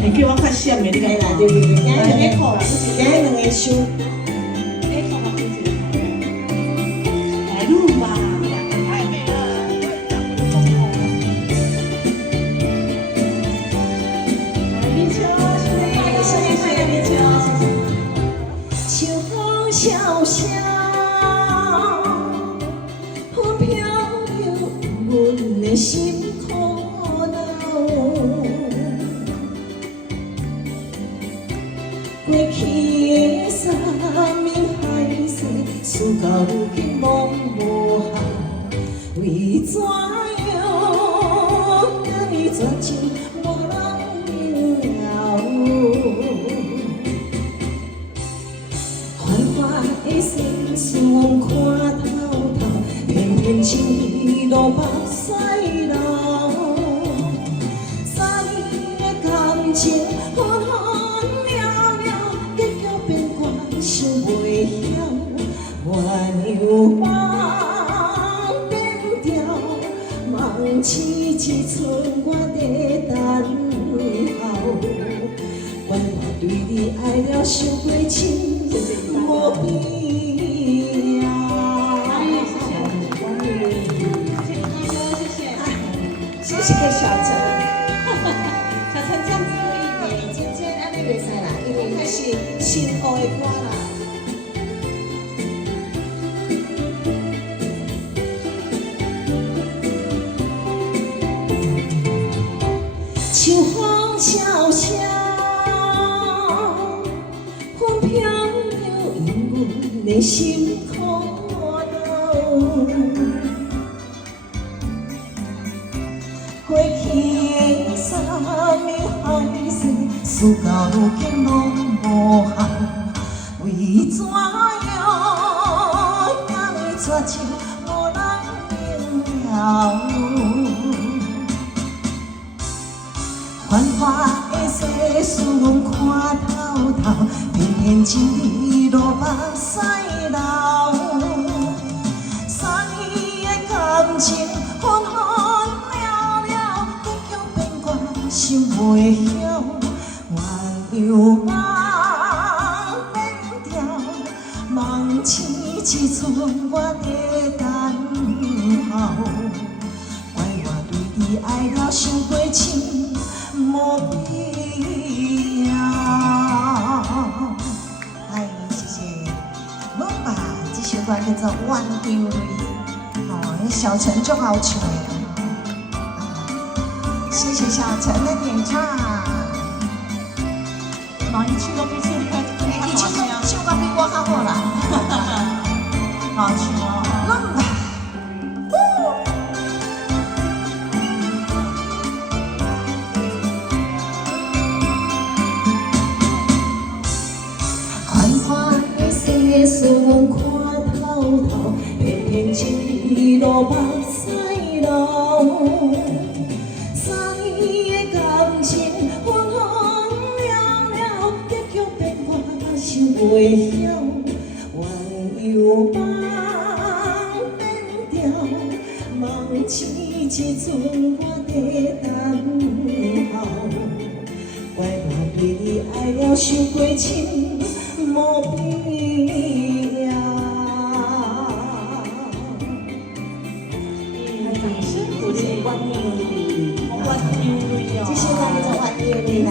会叫我较闪的，你对啦，讲。对对对，今日两个裤啦，今日两个箱。来录吧。秋风萧萧，风飘摇阮的心苦恼。过去的山盟海誓，事到如今拢无效，为怎样等伊绝情无人明了？繁华的世事阮看透透，偏偏情义路目屎流。三年的感情分分了了，结局变卦想袂晓，鸳鸯梦变调，梦痴一寸我在等候。原来对你爱了伤过深，无必要。谢谢小陈。小陈这样子可以呢，真正安尼袂使啦，因为那是新歌的歌啦。秋风萧萧，风飘摇，因阮的心苦恼。过去的山盟海誓，事到如今拢无效，为怎样等伊绝情无人明了？繁华的世事阮看透透，偏偏情义路目屎流。三年的感情分分了了，结局变卦想袂晓，鸳鸯梦变调，梦痴一寸我在等候。怪我对你爱了伤过深，无必要。哎，谢谢。我把这首歌叫做《挽丢你》，哦，小陈就好唱的。谢谢小陈的点唱。伊唱到比这个伊唱到比我较好啦。好唱哦。世事阮看透透，偏偏情义路目屎流。三年的感情分分了了，结局变卦想袂晓，鸳鸯梦变调，梦痴一寸我在等候。怪我对你爱了伤过深，无必要。掌声鼓励，万牛力，万牛力哦！这些叫做万牛力啦。